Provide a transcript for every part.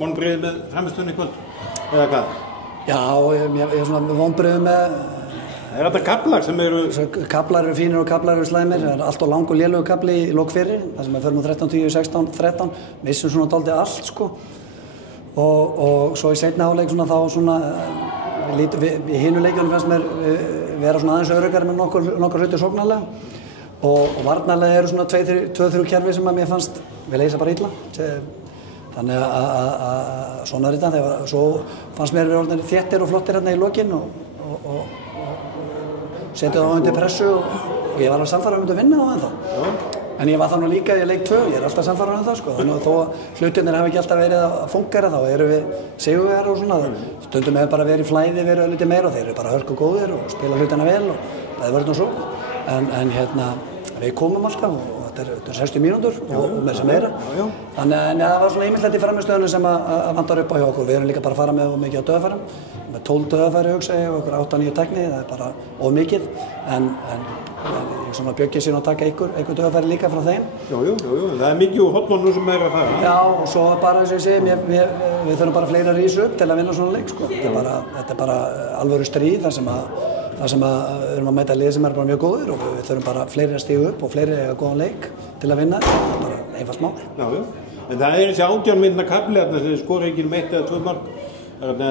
vonbrigði með frammistöðuna í kvöld, eða hvað? Já, ég er svona vonbrigði með... Er þetta kaflar sem eru... Kaflar eru fínir og kaflar eru slæmir. Það er allt og langur lélegur kafli í lok fyrri, þar sem við förum á 13, 10, 16, 13. Missum svona dálítið allt, sko. Og svo í seinni hálfleik svona þá svona... Í hinu leikjunum fannst mér vera svona aðeins öruggari með nokkur hluti sóknarlega. Og varnarlega eru svona 2-3 kerfi sem að mér fannst við leysa bara illa. Þannig að svona er þetta. Þegar svo fannst mér við orðinir þéttir og flottir hérna í lokinn og setja það á undir pressu og ég var alveg sannfærður að vinna þá ennþá. En ég var það nú líka í leik 2, ég er alltaf sannfærður um það, sko. Þannig að þó að hlutirnir hafi ekki alltaf verið að fungera þá erum við sigurvegarar og svona. Stundum hefur bara verið í flæði verið lítið meira og þeir eru bara hörku góðir og spila hlutina vel og bæði vörn og sókn. En við komum alltaf og þetta er 60 mínútur og með sem meira. Þannig að það var svona ýmislegt í frammistöðunum sem að vantar upp á hjá okkur. Við erum líka bara að fara með mikið á döðafærum. Með 12 döðafæri hugsa ég og okkur 8-9 tækni, það er bara of mikið. En ég svona Bjöggi sín að taka einhver döðafæri líka frá þeim. Jú, það er mikið úr hornunum sem er að fara. Já, og svo bara eins og ég segi, við þurfum bara fleiri að rísa upp til að vinna svona leik, sko. Þetta er bara alvöru stríð þar sem við erum að mæta lið sem er bara mjög góðir og við þurfum bara fleiri að stíga upp og fleiri að góðan leik til að vinna. Það er bara einfalt mál. Já. En það er þessi 18 mínútna kafli þarna sem skora ekki 1 eða 2 mark. Þarna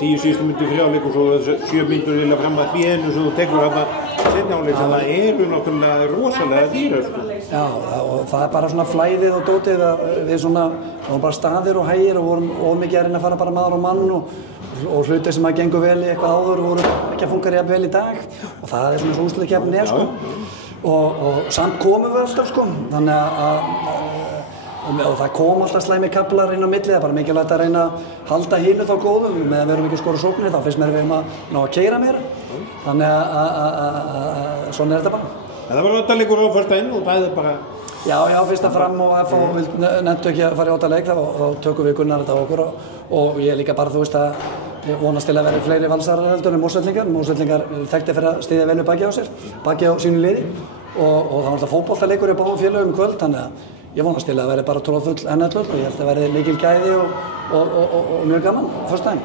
10 síðustu mínútur í hálfleik og svo 7 mínútur vilja fram að hlénu sem þú tekur þarna seinni hálfleik. Það eru náttúrulega rosalega dýrar, sko. Já, og það er bara svona flæðið og dótið að við svona bara staðir og hægir og vorum of mikið að reyna að fara bara maður og mann og hlutir sem að gengur vel í eitthvað áður voru ekki að fungera jafn vel í dag og það er svona úrslitakeppnin er, sko. Og samt komum við alltaf, sko. Þannig og það kom alltaf slæmi kaflar inn á milli, það er bara mikilvægt að reyna að halda hinu þá góðum meðan við erum ekki að skora sóknir, þá finnst mér við erum að ná að keyra meira. Þannig að svona er þetta bara. En það var oddalegur á föstudaginn og það er bara... Já, fyrst að Fram og FH nenntu ekki að fara í oddaleik, þá tökum við Gunnar þetta á okkur og ég líka bara, þú veist að ég vonast til að vera fleiri valsarar heldur en Mosfellingar. Mosfellingar þekkti fyrir að styðja vel við bakið á sér, bakið á sínu liði og það var alltaf fótboltaleikur í báðum félögum í kvöld, þannig að ég vonast til að vera bara troðfull ennætlull og ég held að verði mikil gæði og mjög gaman á föstudaginn.